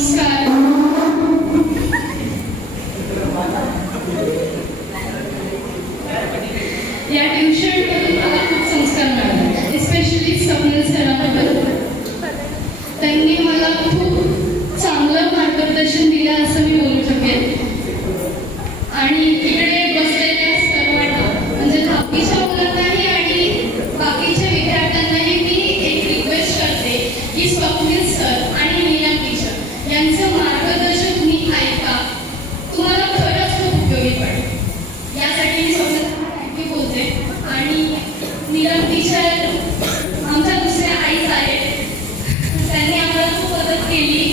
संस्कार, या ट्युशनमधून मला खूप संस्कार मिळाले. एस्पेशली स्वप्नील सरांबद्दल. त्यांनी मला खूप चांगलं मार्गदर्शन दिलं असं मी बोलू शकेन. आणि इकडे बसलेल्या सर्वांना म्हणजे दहावीच्या मुलांनाही आणि बाकीच्या विद्यार्थ्यांनाही मी एक रिक्वेस्ट करते की स्वप्नील सर आणि नीलम टीचर यांचं मार्गदर्शन तुम्ही ऐका. तुम्हाला खरंच खूप उपयोगी पडेल. यासाठी मी स्वप्नील थँक्यू बोलते. आणि नीलम टीचर आमच्या दुसऱ्या आईच आहेत. त्यांनी आम्हाला खूप मदत केली.